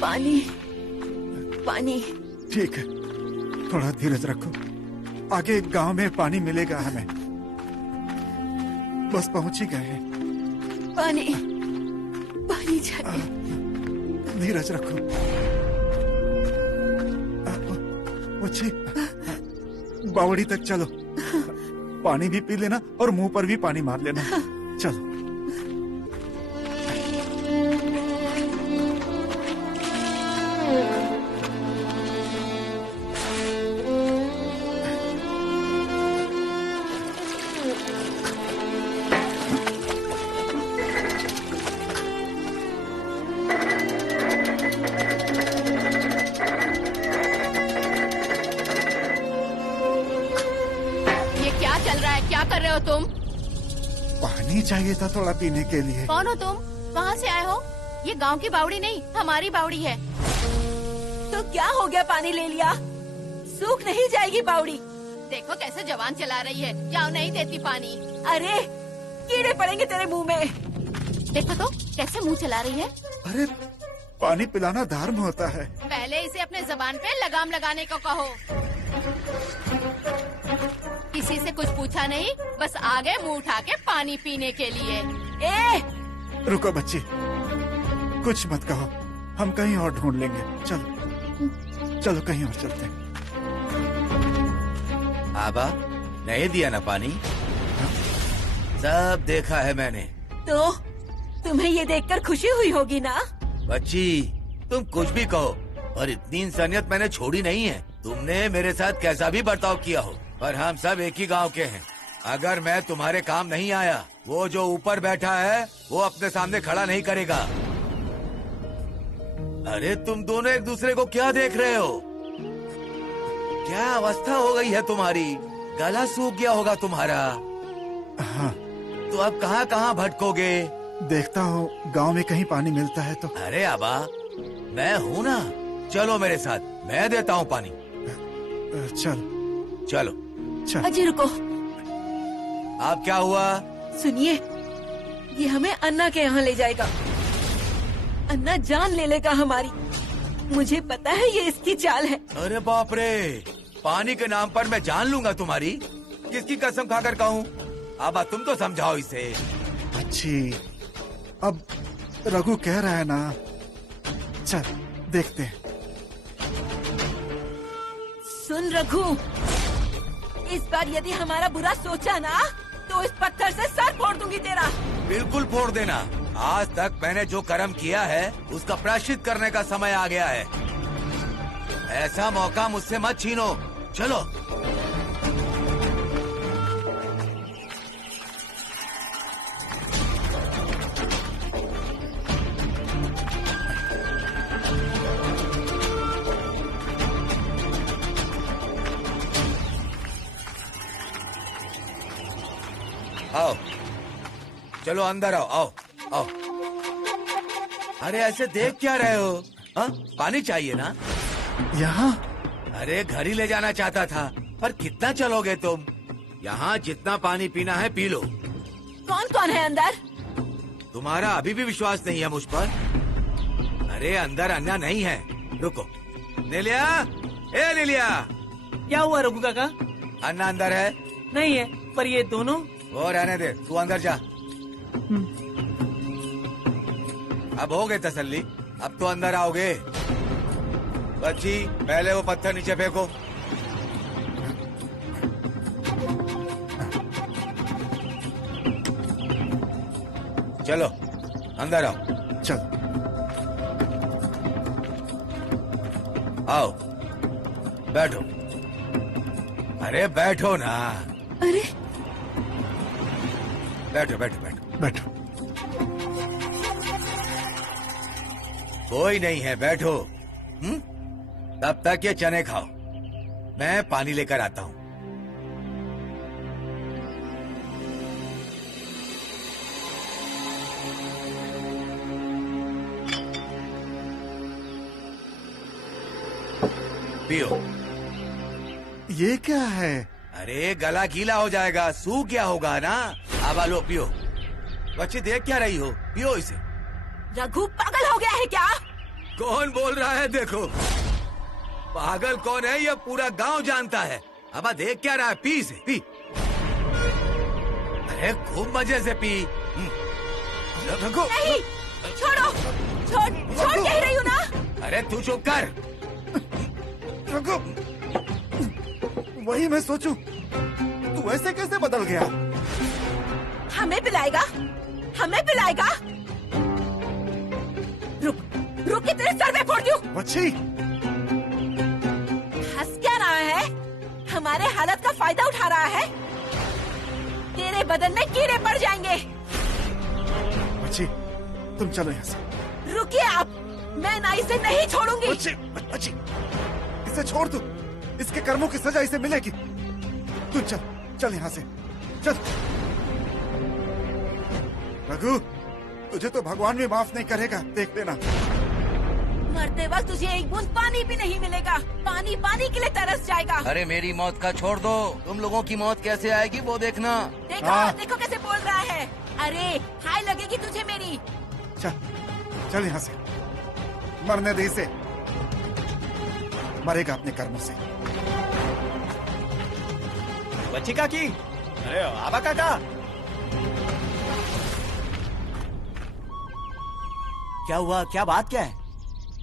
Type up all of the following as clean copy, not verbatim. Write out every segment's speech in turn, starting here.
पानी पानी। ठीक है, थोड़ा धीरज रखो, आगे गांव में पानी मिलेगा हमें, बस पहुंच ही गए हैं। पानी पानी चाहिए। धीरज रखो। बच्ची, बावड़ी तक चलो, पानी भी पी लेना और मुंह पर भी पानी मार लेना। चलो। तुम? पानी चाहिए था थोड़ा पीने के लिए। कौन हो तुम? कहाँ से आए हो? ये गांव की बावड़ी नहीं, हमारी बावड़ी है। तो क्या हो गया, पानी ले लिया? सूख नहीं जाएगी बावड़ी? देखो कैसे जवान चला रही है, जाओ नहीं देती पानी। अरे कीड़े पड़ेंगे तेरे मुंह में। देखो तो कैसे मुंह चला रही है। अरे पानी पिलाना धर्म होता है। पहले इसे अपने जबान पे लगाम लगाने को कहो। किसी से कुछ पूछा नहीं, बस आ गए मुंह उठा के पानी पीने के लिए। रुको बच्ची, कुछ मत कहो, हम कहीं और ढूंढ लेंगे। चलो चलो कहीं और चलते हैं। आबा, नहीं दिया ना पानी? सब देखा है मैंने। तो तुम्हें ये देखकर खुशी हुई होगी ना? बच्ची, तुम कुछ भी कहो, और इतनी इंसानियत मैंने छोड़ी नहीं है। तुमने मेरे साथ कैसा भी बर्ताव किया हो, पर हम सब एक ही गांव के हैं। अगर मैं तुम्हारे काम नहीं आया, वो जो ऊपर बैठा है वो अपने सामने खड़ा नहीं करेगा। अरे तुम दोनों एक दूसरे को क्या देख रहे हो? क्या अवस्था हो गई है तुम्हारी? गला सूख गया होगा तुम्हारा। हाँ। तो अब कहाँ कहाँ भटकोगे? देखता हूँ गांव में कहीं पानी मिलता है तो। अरे आबा, मैं हूँ ना, चलो मेरे साथ, मैं देता हूँ पानी। चलो चलो। अजी रुको। अब क्या हुआ? सुनिए, ये हमें अन्ना के यहाँ ले जाएगा। अन्ना जान ले लेगा हमारी। मुझे पता है ये इसकी चाल है। अरे बाप रे, पानी के नाम पर मैं जान लूंगा तुम्हारी? किसकी कसम खाकर कहूँ? अब तुम तो समझाओ इसे। अच्छी, अब रघु कह रहा है ना, चल देखते हैं। सुन रघु, इस बार यदि हमारा बुरा सोचा ना, तो इस पत्थर से सर फोड़ दूंगी तेरा। बिल्कुल फोड़ देना। आज तक मैंने जो कर्म किया है उसका प्रायश्चित करने का समय आ गया है। ऐसा मौका मुझसे मत छीनो। चलो। आओ, चलो अंदर आओ, आओ आओ। अरे ऐसे देख क्या रहे हो? हा? पानी चाहिए ना? यहाँ? अरे घर ही ले जाना चाहता था, पर कितना चलोगे तुम? यहाँ जितना पानी पीना है पी लो। कौन कौन है अंदर? तुम्हारा अभी भी विश्वास नहीं है मुझ पर? अरे अंदर अन्ना नहीं है, रुको। नीलिया, ए नीलिया। क्या हुआ रघु काका? अन्ना अंदर है? नहीं है, पर ये दोनों। वो रहने दे, तू अंदर जा। अब हो गए तसल्ली, अब तो अंदर आओगे। बच्ची, पहले वो पत्थर नीचे फेंको। चलो अंदर आओ। चल। आओ, बैठो। अरे बैठो ना। अरे बैठो बैठो बैठो बैठो। कोई नहीं है, बैठो। तब तक ये चने खाओ, मैं पानी लेकर आता हूँ। पियो। ये क्या है? अरे गला गीला हो जाएगा, सूख गया होगा ना। अब लो पियो। बच्ची देख क्या रही हो, पियो इसे। रघु पागल हो गया है क्या? कौन बोल रहा है देखो। पागल कौन है ये पूरा गांव जानता है। अब देख क्या रहा है, पी से पी। अरे खूब मजे से पी। रघु नहीं, छोड़ो, छोड़ कह रही हूँ ना। अरे तू चुप कर। रघु, वही मैं सोचूं, तू ऐसे कैसे बदल गया? हमें पिलाएगा, हमें पिलाएगा। रुक के तेरे सर में फोड़ दूं। बच्ची, हंस क्या रहा है? हमारे हालत का फायदा उठा रहा है। तेरे बदन में कीड़े पड़ जाएंगे। बच्ची, तुम चलो यहाँ से। रुकिए आप, मैं ना इसे नहीं छोड़ूंगी। बच्ची, इसे छोड़ दो। इसके कर्मों की सजा इसे मिलेगी। तू चल यहाँ से, चल। रघु, तुझे तो भगवान भी माफ नहीं करेगा, देख लेना। मरते वक्त तुझे एक बूंद पानी भी नहीं मिलेगा। पानी के लिए तरस जाएगा। अरे मेरी मौत का छोड़ दो, तुम लोगों की मौत कैसे आएगी वो देखना। देखो कैसे बोल रहा है। अरे हाय लगेगी तुझे मेरी। चल यहाँ से, मरने दे इसे। मरेगा अपने कर्मों से। बच्ची काकी, अरे आबा काका, क्या हुआ? क्या बात क्या है?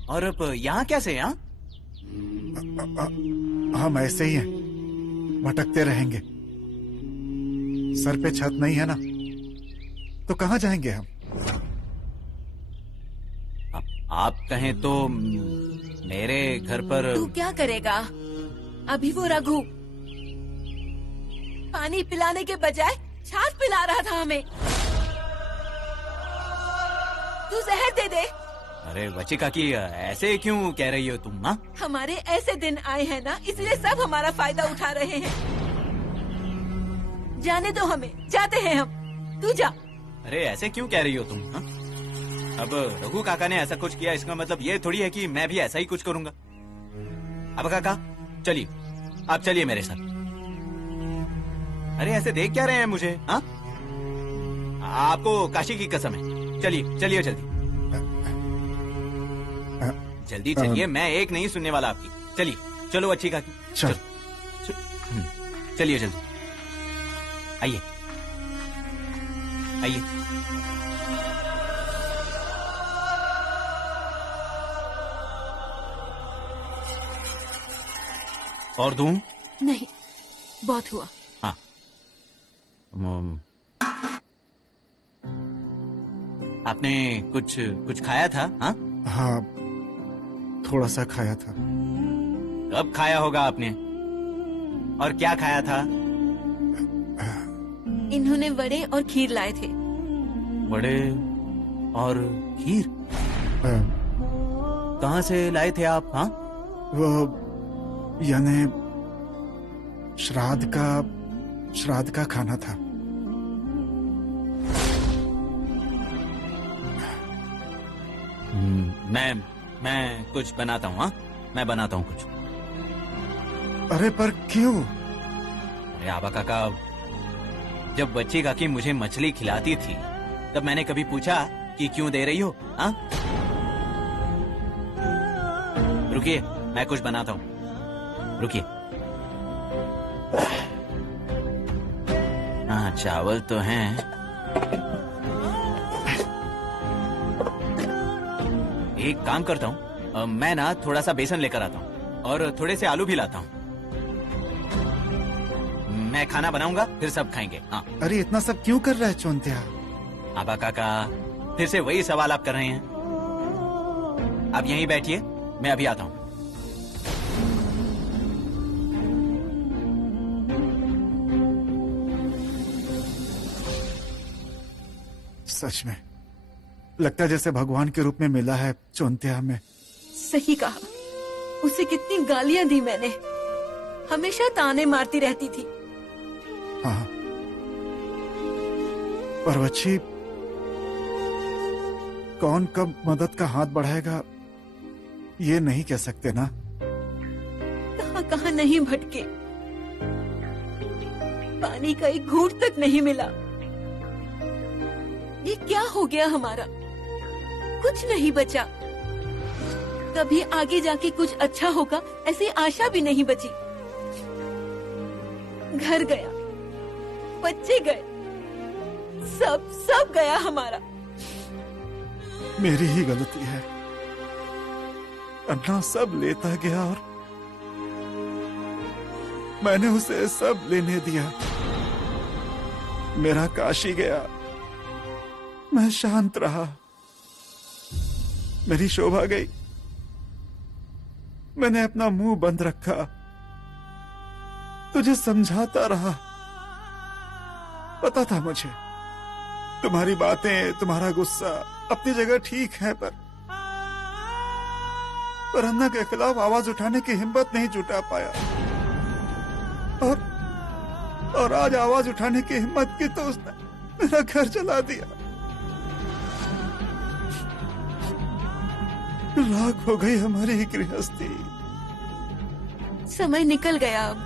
और अब यहाँ कैसे? यहाँ हम ऐसे ही हैं, भटकते रहेंगे। सर पे छत नहीं है ना, तो कहाँ जाएंगे हम? आप कहें तो मेरे घर पर। तू क्या करेगा? अभी वो रघु पानी पिलाने के बजाय छाछ पिला रहा था हमें। तू जहर दे दे। अरे बच्ची काकी, ऐसे क्यों कह रही हो तुम? ना हमारे ऐसे दिन आए हैं ना, इसलिए सब हमारा फायदा उठा रहे हैं। जाने दो हमें, जाते हैं हम। तू जा। अरे ऐसे क्यों कह रही हो तुम? हा? अब रघु काका ने ऐसा कुछ किया, इसका मतलब ये थोड़ी है कि मैं भी ऐसा ही कुछ करूंगा। अब काका चलिए, आप चलिए मेरे साथ। अरे ऐसे देख क्या रहे हैं मुझे? हाँ, आपको काशी की कसम है। चलिए चलिए जल्दी जल्दी चलिए, मैं एक नहीं सुनने वाला आपकी। चलिए चलो अच्छी काकी, चल। चलिए जल्दी, आइए आइए। और दूं? नहीं, बहुत हुआ। हाँ, आपने कुछ खाया था? हाँ हाँ, थोड़ा सा खाया था। कब खाया होगा आपने? और क्या खाया था? इन्होंने वड़े और खीर लाए थे। वड़े और खीर अ, कहाँ से लाए थे आप? हाँ, वो यानी श्राद्ध का खाना था। मैं कुछ बनाता हूँ। हाँ, मैं बनाता हूँ कुछ। अरे पर क्यों? अरे आबा काका, जब बच्ची काकी मुझे मछली खिलाती थी, तब मैंने कभी पूछा कि क्यों दे रही हो? हाँ, रुकिए, मैं कुछ बनाता हूँ, रुकिए। हाँ, चावल तो हैं। एक काम करता हूँ, मैं ना थोड़ा सा बेसन लेकर आता हूँ और थोड़े से आलू भी लाता हूँ। मैं खाना बनाऊंगा, फिर सब खाएंगे। हाँ। अरे इतना सब क्यों कर रहा है चोंतिया? आबा काका, फिर से वही सवाल आप कर रहे हैं। आप यहीं बैठिए, मैं अभी आता हूँ। सच में लगता है जैसे भगवान के रूप में मिला है चोंतिया में। सही कहा। उसे कितनी गालियां दी मैंने, हमेशा ताने मारती रहती थी। हाँ, पर बच्ची, कौन कब मदद का हाथ बढ़ाएगा ये नहीं कह सकते ना। कहां कहां नहीं भटके, पानी का एक घूंट तक नहीं मिला। ये क्या हो गया हमारा? कुछ नहीं बचा। कभी आगे जाके कुछ अच्छा होगा ऐसी आशा भी नहीं बची। घर गया, बच्चे गए, सब गया हमारा। मेरी ही गलती है। अन्ना सब लेता गया और मैंने उसे सब लेने दिया। मेरा काशी गया, मैं शांत रहा। मेरी शोभा गई, मैंने अपना मुंह बंद रखा। तुझे समझाता रहा। पता था मुझे तुम्हारी बातें, तुम्हारा गुस्सा अपनी जगह ठीक है, पर अन्ना के खिलाफ आवाज उठाने की हिम्मत नहीं जुटा पाया। और आज आवाज उठाने की हिम्मत की तो उसने मेरा घर जला दिया। राख हो गई हमारी गृहस्थी। समय निकल गया अब।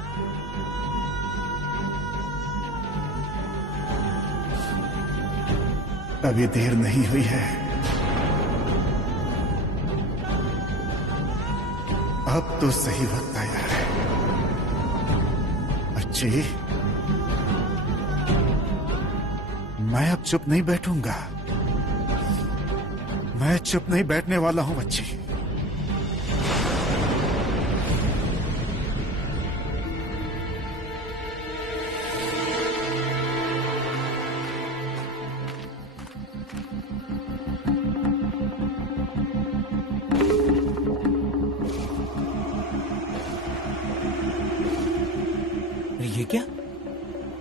अभी देर नहीं हुई है। अब तो सही वक्त आया है। अच्छी, मैं अब चुप नहीं बैठूंगा। मैं चुप नहीं बैठने वाला हूं बच्ची। ये क्या?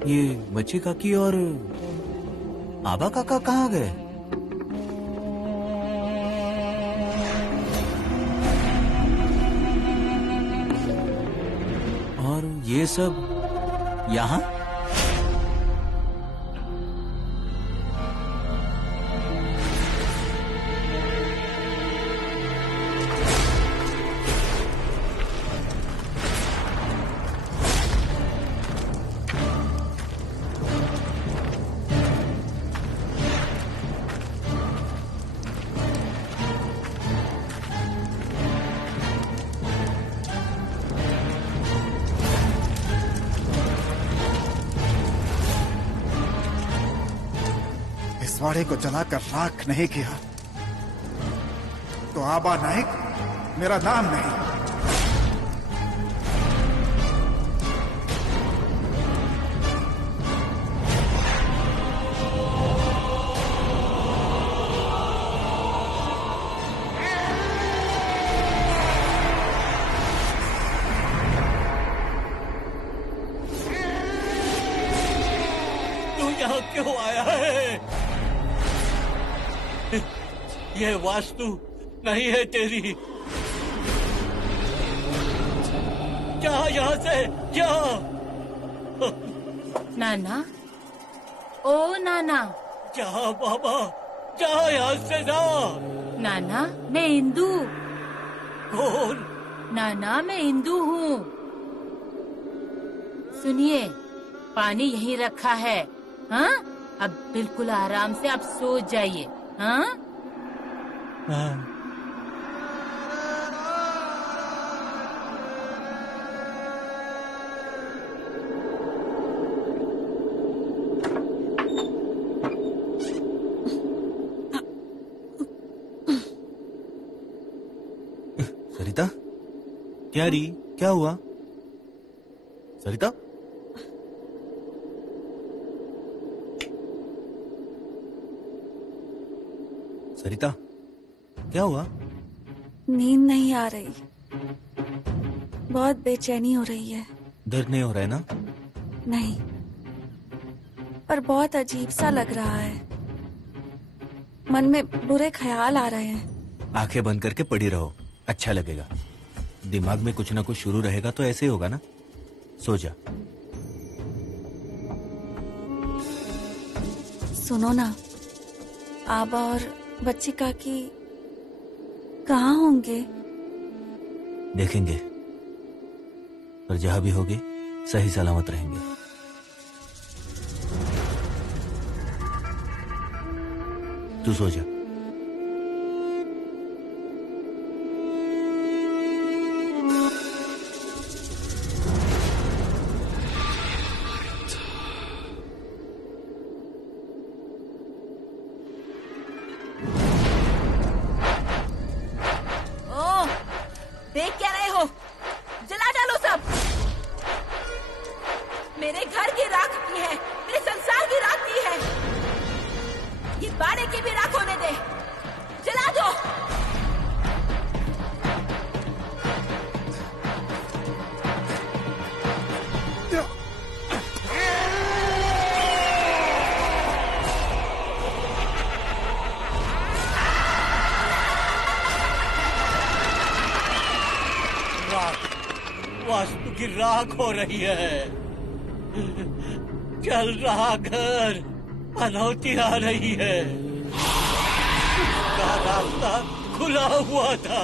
ये बच्ची काकी और आबा काका कहाँ गए? और ये सब यहाँ? वाड़े को जलाकर राख नहीं किया तो आबा नाइक मेरा नाम नहीं। तू यहाँ क्यों आया है? यह वास्तु नहीं है तेरी। जा यहाँ से, जा। नाना, ओ नाना। जा बाबा, जा यहाँ से, जा। नाना, मैं इंदु। कौन? नाना, मैं इंदु हूँ। सुनिए, पानी यहीं रखा है। हाँ, अब बिल्कुल आराम से आप सो जाइए। हाँ? सरिता, क्या री? क्या हुआ? सरिता? सरिता, क्या हुआ? नींद नहीं आ रही, बहुत बेचैनी हो रही है। दर्द नहीं हो रहा है ना? नहीं, पर बहुत अजीब सा लग रहा है। मन में बुरे ख्याल आ रहे हैं। आंखें बंद करके पड़ी रहो, अच्छा लगेगा। दिमाग में कुछ ना कुछ शुरू रहेगा तो ऐसे ही होगा ना। सो जा। सुनो ना, आबा और बच्ची काकी कहाँ होंगे? देखेंगे, पर जहां भी होगे सही सलामत रहेंगे। तू सो जा। देख क्या रहे हो? जला डालो सब। मेरे घर की राख की है, मेरे संसार की राख की है। इस बाड़े की भी राख होने दे। जला दो। वास्तु की राख हो रही है। चल रहा घर, अनौती आ रही है। उसका रास्ता खुला हुआ था,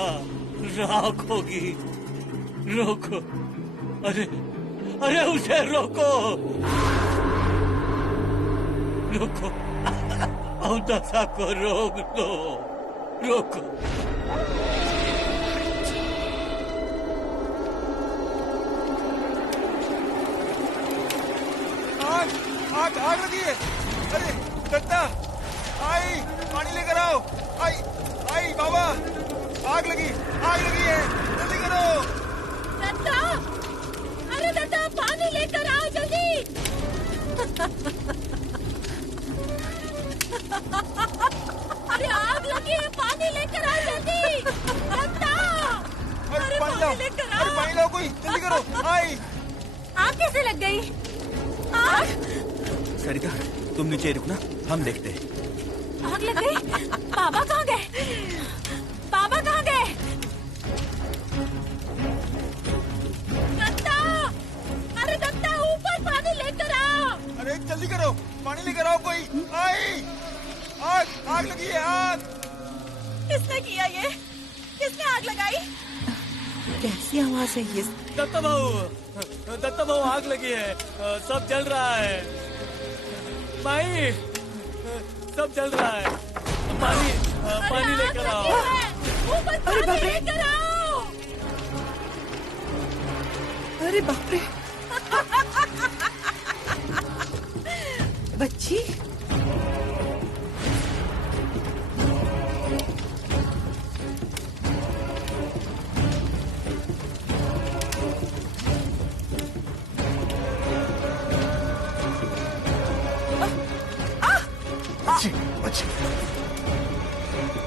राख होगी। रोको, अरे अरे उसे रोको, रोको, औदसा को रोक दो, रोको। आग आग लगी है। अरे दत्ता, आई पानी लेकर आओ। आई आई बाबा, आग लगी है, जल्दी करो। दत्ता, अरे दत्ता पानी लेकर आओ जल्दी। अरे आग लगी है, पानी लेकर आओ जल्दी। दत्ता, अरे पानी लेकर आओ। अरे पानी लाओ कोई, जल्दी करो। आई आग कैसे लग गई? आग सरिता, तुम नीचे रुकना, हम देखते हैं। आग लग गई। बाबा कहाँ गए? बाबा कहाँ गए? दत्ता, अरे दत्ता ऊपर पानी लेकर आओ। अरे जल्दी करो, पानी लेकर आओ कोई। आई आग आग लगी है, आग। किसने किया ये? किसने आग लगाई? कैसी आवाज है ये? दत्ता बाबू आग लगी है, सब जल रहा है। माई, सब जल रहा है। पानी लेकर आओ। ऊपर पानी लेकर आओ। अरे बाप रे। बच्ची,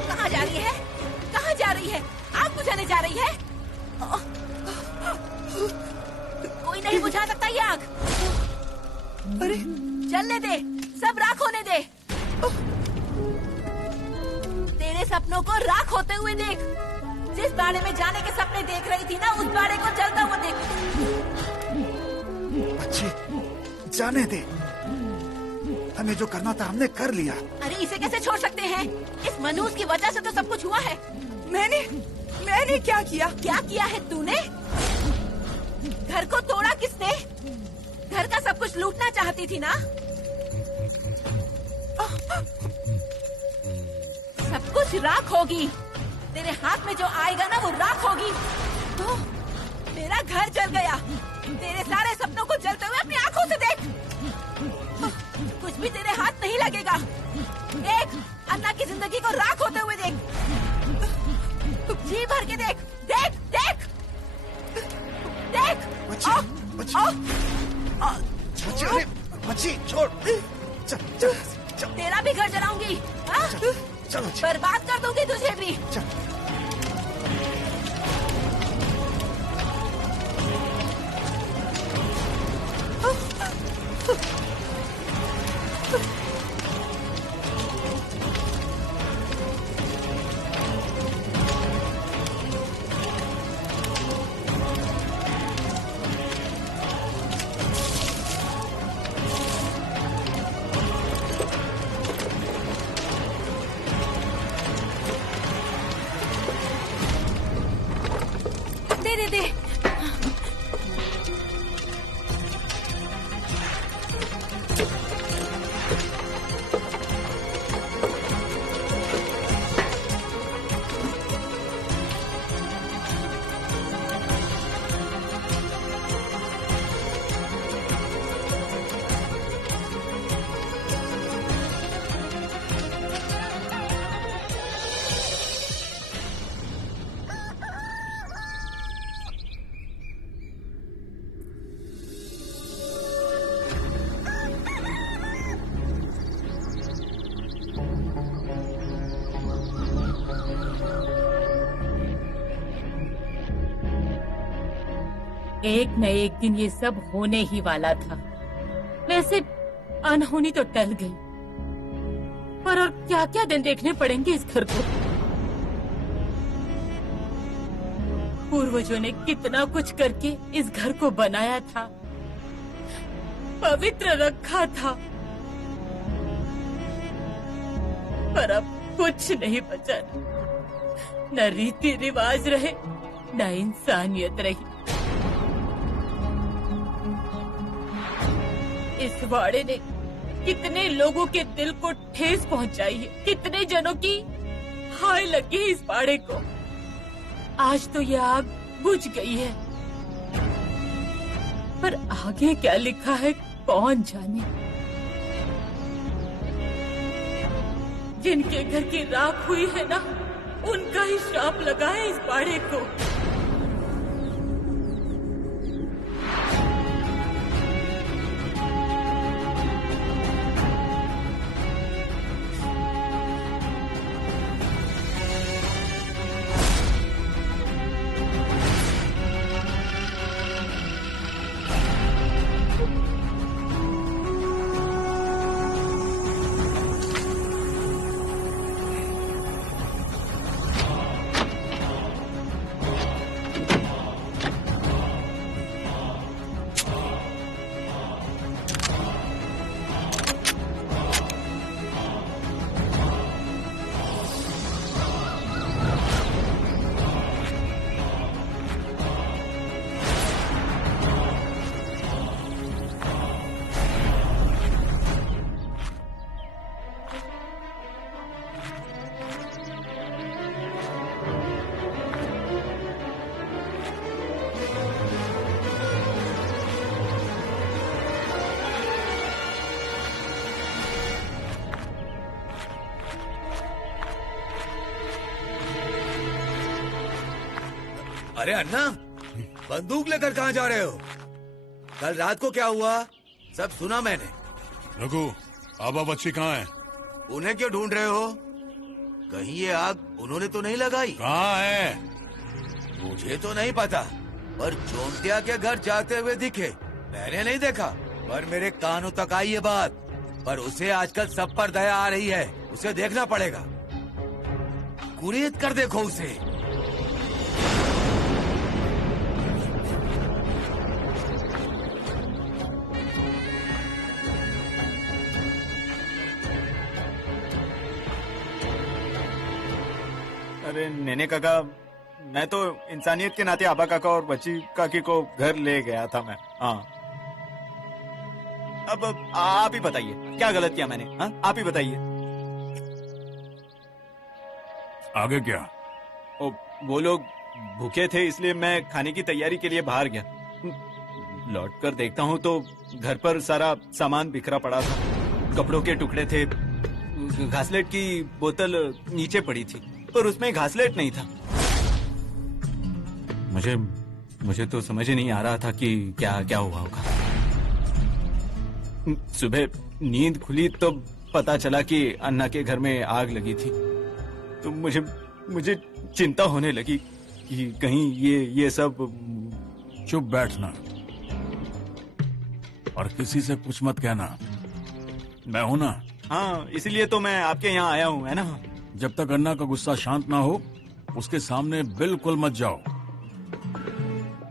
कहाँ जा रही है? कहाँ जा रही है? आग बुझाने जा रही है? कोई नहीं बुझा सकता ये आग। अरे जलने दे, सब राख होने दे। तेरे सपनों को राख होते हुए देख। जिस बाड़े में जाने के सपने देख रही थी ना, उस बाड़े को जलता हुआ देख। अच्छी जाने दे, हमें जो करना था हमने कर लिया। अरे इसे कैसे छोड़ सकते हैं? इस मनूस की वजह से तो सब कुछ हुआ है। मैंने क्या किया? क्या किया है तूने? घर को तोड़ा किसने? घर का सब कुछ लूटना चाहती थी ना? सब कुछ राख होगी। तेरे हाथ में जो आएगा ना वो राख होगी। तो मेरा घर जल गया। तेरे सारे सपनों को जलते हुए अपनी आंखों से देख। कुछ भी तेरे हाथ नहीं लगेगा। देख, अन्ना की जिंदगी को राख होते हुए देख। जी भर के देख, देख, देख, देख। बच्ची, अरे बच्ची छोड़। चल। तेरा भी घर जलाऊंगी। हाँ? चलो बर्बाद कर दूंगी तुझे भी। दे। एक न एक दिन ये सब होने ही वाला था। वैसे अनहोनी तो टल गई, पर और क्या क्या दिन देखने पड़ेंगे इस घर को। पूर्वजों ने कितना कुछ करके इस घर को बनाया था, पवित्र रखा था, पर अब कुछ नहीं बचा। न रीति रिवाज रहे, न इंसानियत रही। इस वाड़े ने कितने लोगों के दिल को ठेस पहुंचाई है, कितने जनों की हाय लगी है इस वाड़े को। आज तो ये आग बुझ गई है, पर आगे क्या लिखा है कौन जाने। जिनके घर की राख हुई है ना, उनका ही श्राप लगा है इस वाड़े को। अरे अन्ना, बंदूक लेकर कहाँ जा रहे हो? कल रात को क्या हुआ सब सुना मैंने। रघु, आबा बच्ची कहाँ है? उन्हें क्यों ढूंढ रहे हो? कहीं ये आग उन्होंने तो नहीं लगाई? कहाँ है? मुझे तो नहीं पता, पर जोंतिया के घर जाते हुए दिखे। मैंने नहीं देखा, पर मेरे कानों तक आई ये बात। पर उसे आजकल सब पर दया आ रही है, उसे देखना पड़ेगा। कुरीद कर देखो उसे। अरे नेने काका, मैं तो इंसानियत के नाते आबा काका और बच्ची काकी को घर ले गया था मैं। हाँ, अब आप ही बताइए क्या गलत किया मैंने? हाँ, आप ही बताइए। आगे क्या? वो लोग भूखे थे, इसलिए मैं खाने की तैयारी के लिए बाहर गया। लौट कर देखता हूँ तो घर पर सारा सामान बिखरा पड़ा था। कपड़ों के टुकड़े थे, घासलेट की बोतल नीचे पड़ी थी, पर उसमें घासलेट नहीं था। मुझे तो समझ ही नहीं आ रहा था कि क्या क्या हुआ होगा। सुबह नींद खुली तो पता चला कि अन्ना के घर में आग लगी थी। तो मुझे चिंता होने लगी कि कहीं ये सब। चुप बैठना और किसी से कुछ मत कहना, मैं हूं ना। हाँ, इसीलिए तो मैं आपके यहाँ आया हूँ, है ना। जब तक अन्ना का गुस्सा शांत ना हो, उसके सामने बिल्कुल मत जाओ।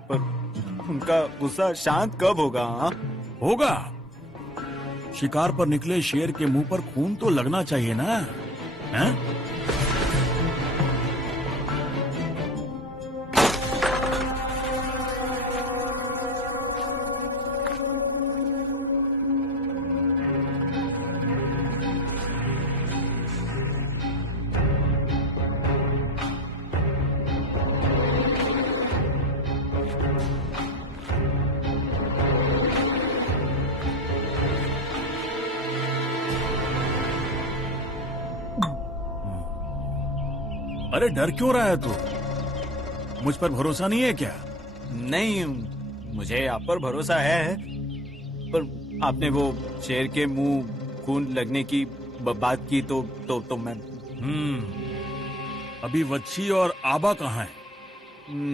पर उनका गुस्सा शांत कब होगा? हाँ? होगा। शिकार पर निकले शेर के मुंह पर खून तो लगना चाहिए ना, हैं? अरे डर क्यों रहा है तू? मुझ पर भरोसा नहीं है क्या? नहीं, मुझे आप पर भरोसा है, पर आपने वो शेर के मुंह खून लगने की बात की तो मैं। अभी वच्छी और आबा कहाँ हैं?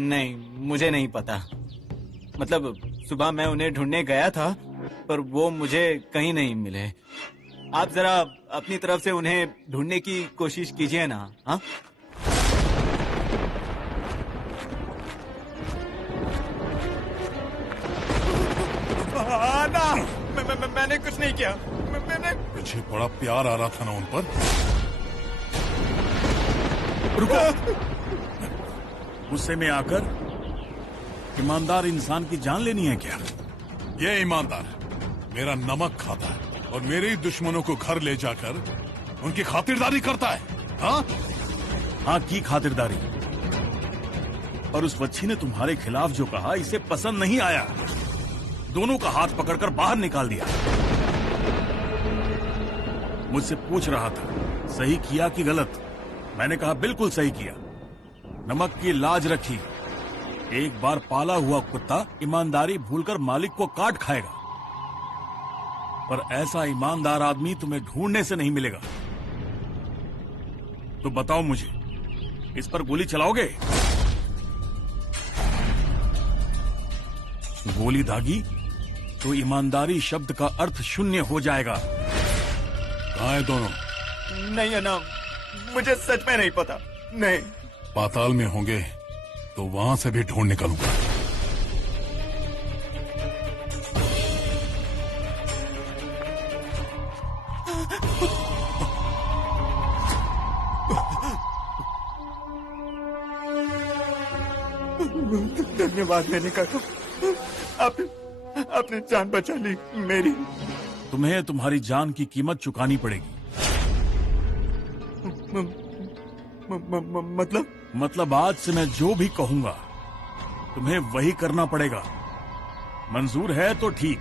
नहीं, मुझे नहीं पता। मतलब सुबह मैं उन्हें ढूंढने गया था, पर वो मुझे कहीं नहीं मिले। आप जरा अपनी तरफ से उन्हें ढूंढने की कोशिश कीजिए ना। हाँ, ना, मैंने कुछ नहीं किया। मैंने मुझे बड़ा प्यार आ रहा था ना उन पर। रुको। गुस्से में आकर ईमानदार इंसान की जान लेनी है क्या? ये ईमानदार मेरा नमक खाता है और मेरे ही दुश्मनों को घर ले जाकर उनकी खातिरदारी करता है। हाँ, की खातिरदारी। और उस बच्ची ने तुम्हारे खिलाफ जो कहा इसे पसंद नहीं आया, दोनों का हाथ पकड़कर बाहर निकाल दिया। मुझसे पूछ रहा था सही किया कि गलत। मैंने कहा बिल्कुल सही किया। नमक की लाज रखी। एक बार पाला हुआ कुत्ता ईमानदारी भूलकर मालिक को काट खाएगा, पर ऐसा ईमानदार आदमी तुम्हें ढूंढने से नहीं मिलेगा। तो बताओ मुझे, इस पर गोली चलाओगे? गोली दागी तो ईमानदारी शब्द का अर्थ शून्य हो जाएगा। कहाँ है दोनों? नहीं है ना, मुझे सच में नहीं पता। नहीं, पाताल में होंगे तो वहां से भी ढूंढ निकलूंगा। धन्यवाद मैंने कहा। आपने जान बचा ली मेरी। तुम्हें तुम्हारी जान की कीमत चुकानी पड़ेगी। मतलब आज से मैं जो भी कहूंगा तुम्हें वही करना पड़ेगा। मंजूर है तो ठीक,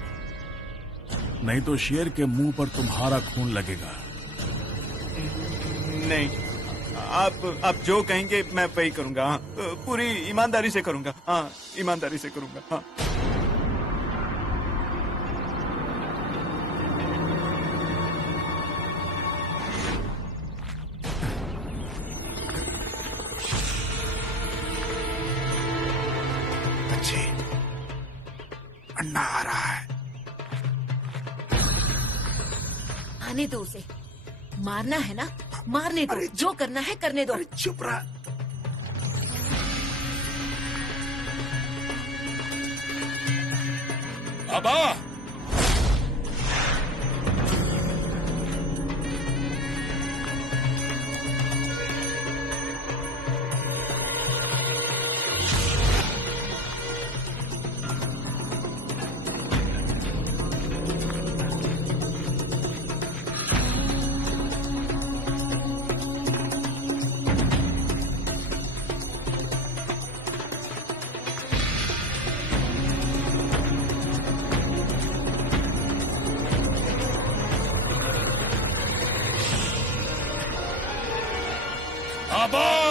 नहीं तो शेर के मुंह पर तुम्हारा खून लगेगा। नहीं, आप जो कहेंगे मैं वही करूंगा। हाँ, पूरी ईमानदारी से करूंगा। हाँ, ईमानदारी से करूंगा। हाँ। अन्ना आ रहा है। आने दो उसे। मारना है ना, मारने दो। जो करना है करने दो। चुप रहा। बाबा, बाबा,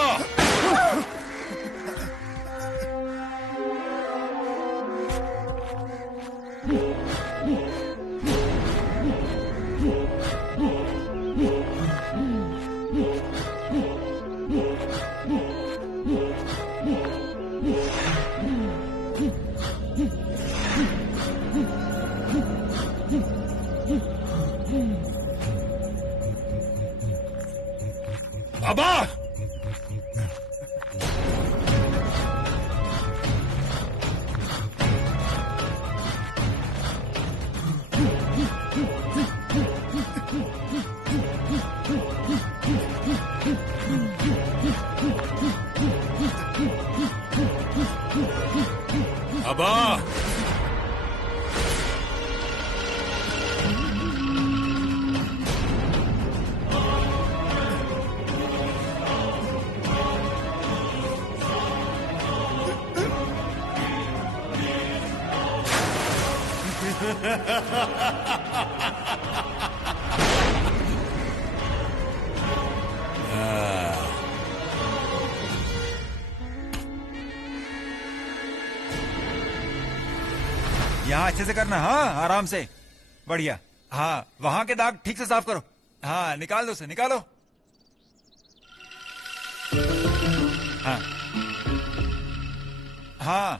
बाबा, यहाँ अच्छे से करना। हाँ, आराम से। बढ़िया। हाँ, वहाँ के दाग ठीक से साफ करो। हाँ, निकाल दो उसे, निकालो। हाँ हाँ,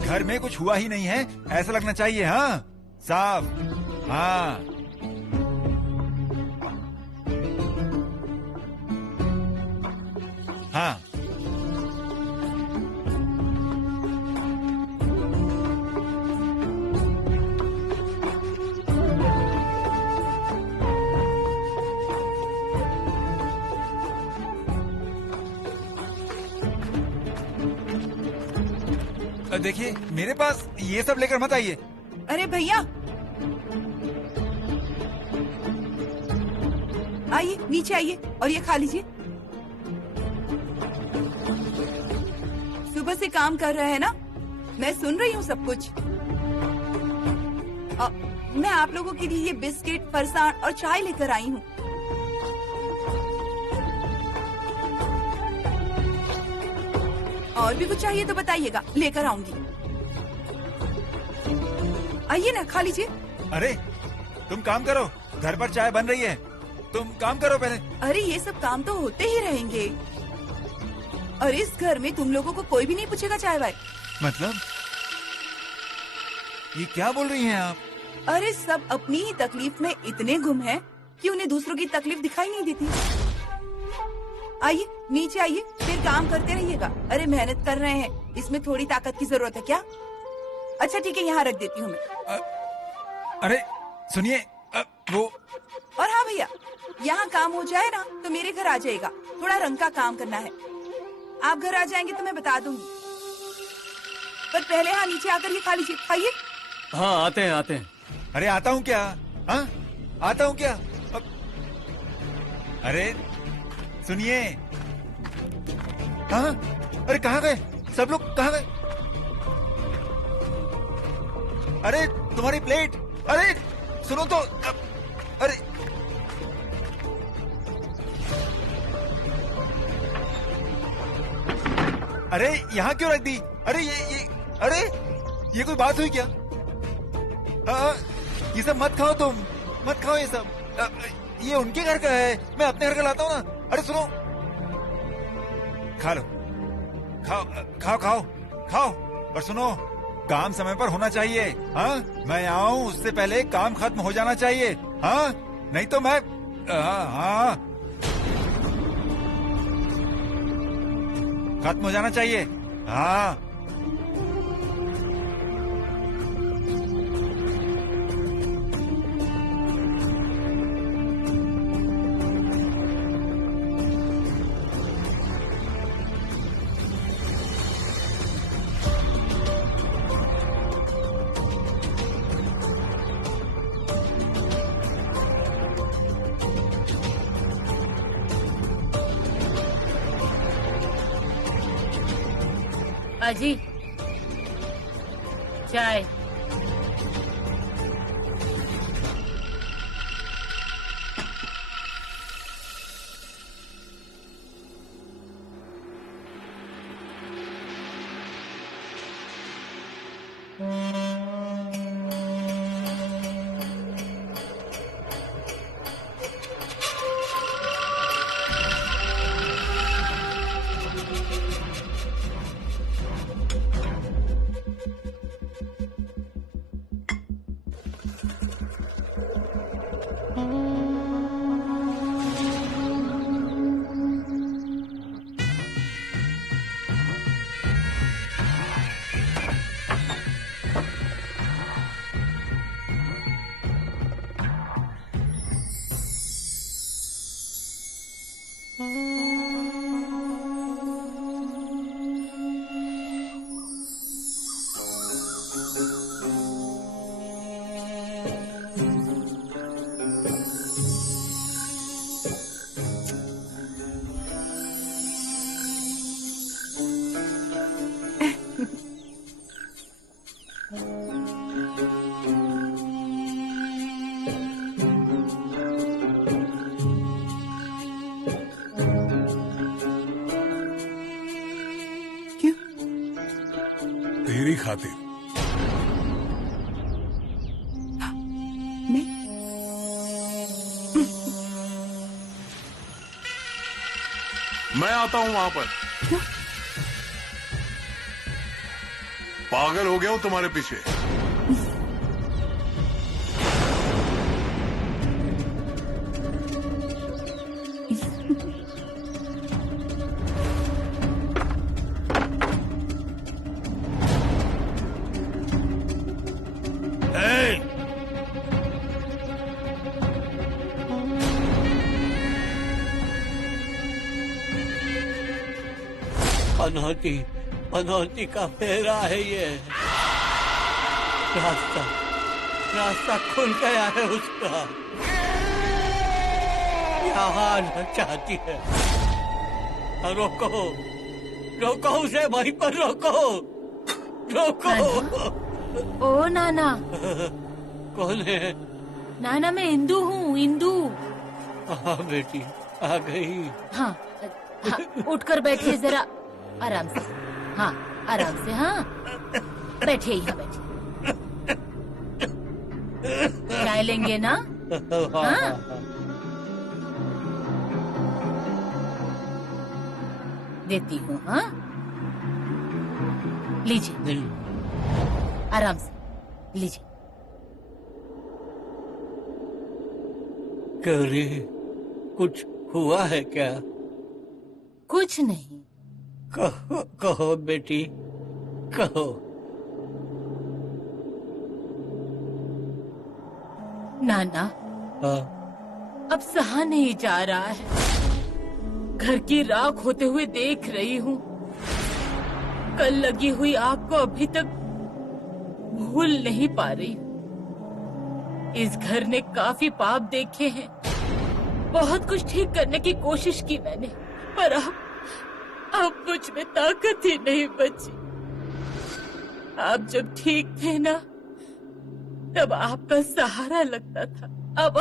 घर घर में कुछ हुआ ही नहीं है, ऐसा लगना चाहिए। हाँ, साफ। हाँ, हाँ। देखिए, मेरे पास ये सब लेकर मत आइए। अरे भैया, आइए नीचे आइए और ये खा लीजिए। सुबह से काम कर रहे हैं ना, मैं सुन रही हूँ सब कुछ। मैं आप लोगों के लिए ये बिस्किट, फरसान और चाय लेकर आई हूँ। और भी कुछ चाहिए तो बताइएगा, लेकर आऊंगी। आइए ना, खा लीजिए। अरे तुम काम करो, घर पर चाय बन रही है, तुम काम करो पहले। अरे ये सब काम तो होते ही रहेंगे, और इस घर में तुम लोगों को कोई भी नहीं पूछेगा चाय वाय। मतलब ये क्या बोल रही हैं आप? अरे सब अपनी ही तकलीफ में इतने गुम हैं कि उन्हें दूसरों की तकलीफ दिखाई नहीं देती। आइए नीचे आइए, फिर काम करते रहिएगा। अरे मेहनत कर रहे हैं, इसमें थोड़ी ताकत की जरूरत है क्या? अच्छा ठीक है, यहाँ रख देती हूँ मैं। अरे सुनिए, वो। और हाँ भैया, यहाँ काम हो जाए ना तो मेरे घर आ जाएगा, थोड़ा रंग का काम करना है। आप घर आ जाएंगे तो मैं बता दूंगी, पर पहले यहाँ नीचे आकर ये खा लीजिए। खाइए। हाँ आते हैं आते हैं। अरे आता हूँ क्या? हाँ आता हूँ क्या? अरे सुनिए। हाँ, अरे कहाँ गए सब लोग, कहाँ गए? अरे तुम्हारी प्लेट, अरे सुनो तो। अरे अरे यहाँ क्यों रख दी? अरे अरे ये कोई बात हुई क्या? ये सब मत खाओ, तुम मत खाओ ये सब। ये उनके घर का है, मैं अपने घर का लाता हूँ ना। अरे सुनो, खा लो, खाओ खाओ खाओ खाओ। और सुनो, काम समय पर होना चाहिए। हाँ, मैं आऊँ उससे पहले काम खत्म हो जाना चाहिए। हाँ, नहीं तो मैं। हाँ, खत्म हो जाना चाहिए। हाँ। अजी चाय। तेरी खातिर। मैं आता हूं वहां पर। पागल हो गया हूँ तुम्हारे पीछे। पनौती पनौती का फेरा है ये। रास्ता खुल गया है उसका। यहाँ आना चाहती है। रोको रोको उसे, वहीं पर रोको रोको। ओ नाना। कौन है? नाना मैं इंदू हूँ, इंदू। हाँ बेटी आ गई। हाँ, हाँ उठकर बैठिए जरा आराम से। हाँ आराम से। हाँ बैठिए, यहाँ बैठिए। चाय लेंगे ना? हाँ देती हूँ। हाँ लीजिए, आराम से लीजिए। गौरी कुछ हुआ है क्या? कुछ नहीं। कहो कहो बेटी कहो। नाना हाँ? अब सहा नहीं जा रहा है। घर की राख होते हुए देख रही हूँ। कल लगी हुई आग को अभी तक भूल नहीं पा रही हूँ। इस घर ने काफी पाप देखे हैं। बहुत कुछ ठीक करने की कोशिश की मैंने, पर अब मुझ में ताकत ही नहीं बची। आप जब ठीक थे ना, तब आपका सहारा लगता था। अब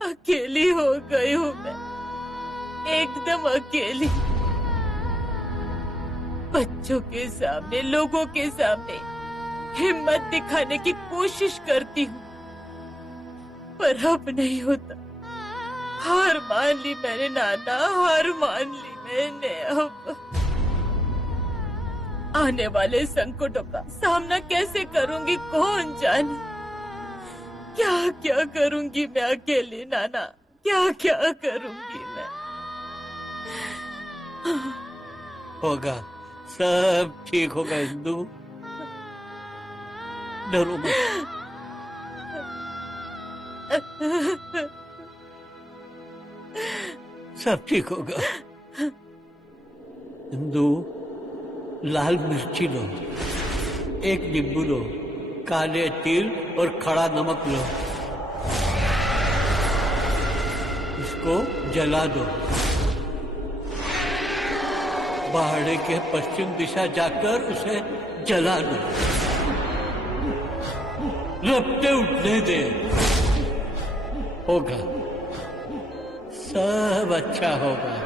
अकेली हो गई हूँ मैं, एकदम अकेली। बच्चों के सामने, लोगों के सामने हिम्मत दिखाने की कोशिश करती हूँ, पर अब नहीं होता। हार मान ली मैंने नाना, हार मान ली मैंने। अब आने वाले संकटों का सामना कैसे करूंगी कौन जाने। क्या क्या करूंगी मैं अकेली नाना, क्या क्या करूंगी मैं। होगा, सब ठीक होगा इंदु, डरो मत। सब ठीक होगा। इंदु लाल मिर्ची लो, एक नींबू लो, काले तिल और खड़ा नमक लो। इसको जला दो। बाड़े के पश्चिम दिशा जाकर उसे जला दो। लपटे उठने दे। होगा, सब अच्छा होगा।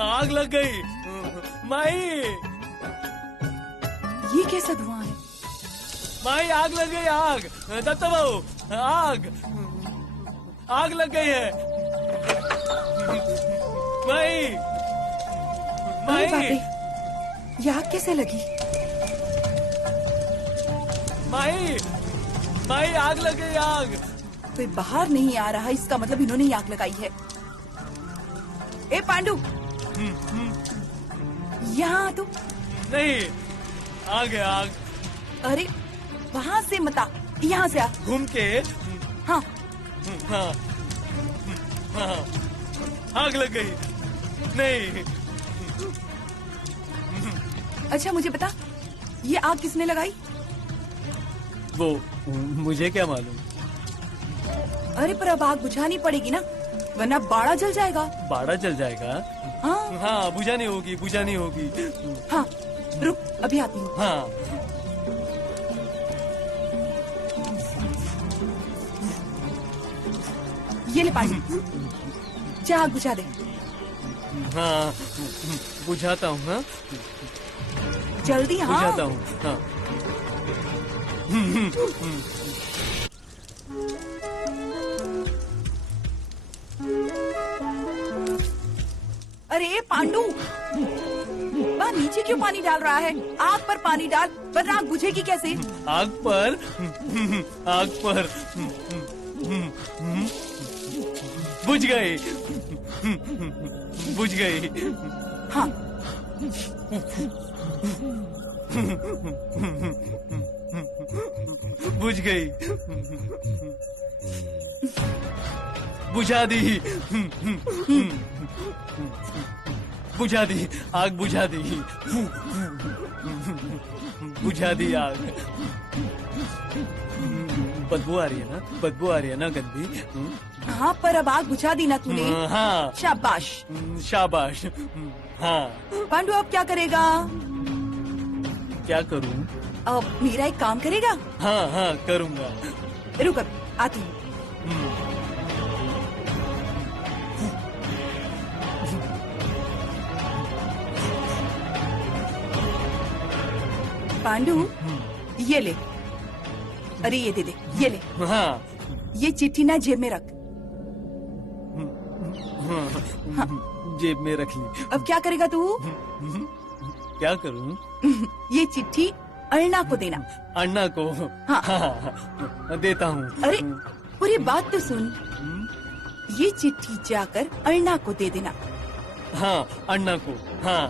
आग लग गई माई। ये कैसा धुआं है? माई आग लग गई, आग। दत्ता बाबू, आग लग गई है माई। माई ये आग कैसे लगी? माई आग लग गई, आग। कोई बाहर नहीं आ रहा, इसका मतलब इन्होंने ही आग लगाई है। ए पांडु, यहाँ तो नहीं, आग है आग। अरे वहाँ से मत आ, यहाँ से आ। घूम के। हाँ हाँ हाँ, आग लग गई। नहीं। अच्छा मुझे बता, ये आग किसने लगाई? वो मुझे क्या मालूम। अरे पर अब आग बुझानी पड़ेगी ना, वरना बाड़ा जल जाएगा। बाड़ा जल जाएगा? हाँ हाँ, बुझानी होगी, बुझानी होगी। हाँ रुक, अभी आती हूँ। हाँ। ये ले पानी, जा आग बुझा दे। हाँ बुझाता हूँ। हाँ जल्दी। हाँ बुझाता हूँ। हाँ। अरे पांडू, वहाँ नीचे क्यों पानी डाल रहा है? आग पर पानी डाल, वरना आग बुझेगी कैसे? आग पर बुझ गई। बुझ गई। हाँ बुझ गई। बुझा दी। बुझा दी आग, बुझा दी। बुझा दी आग। बदबू आ रही है ना, बदबू आ रही है ना गंदी। हाँ पर अब आग बुझा दी ना तूने। हाँ शाबाश शाबाश। हाँ पांडू अब क्या करेगा? क्या करूँ? अब मेरा एक काम करेगा? हाँ हाँ करूँगा। रुक अब आती हूँ। पांडू ये ले, अरे ये दे दे, ये ले। हाँ ये चिट्ठी ना जेब में रख। हाँ, जेब में रख ली। अब क्या करेगा तू? क्या करूँ? ये चिट्ठी अर्णा को देना। अन्ना को? हाँ। हाँ देता हूँ। अरे पूरी बात तो सुन, ये चिट्ठी जाकर अर्णा को दे देना। हाँ अन्ना को। हाँ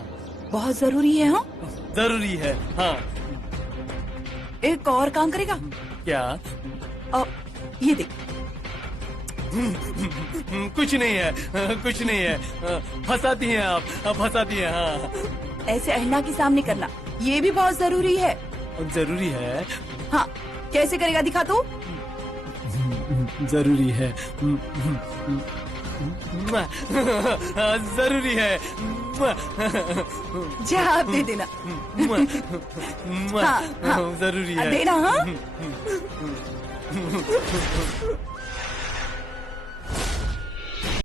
बहुत जरूरी है। हाँ जरूरी है। हाँ एक और काम करेगा? क्या? ये देख। कुछ नहीं है, कुछ नहीं है। फंसाती हैं आप, फंसाती हैं। हाँ ऐसे अर्णा के सामने करना, ये भी बहुत जरूरी है। जरूरी है? हाँ कैसे करेगा दिखा तो। जरूरी है। जरूरी है। जा आप दे देना। हाँ, हाँ, जरूरी है। देना। हाँ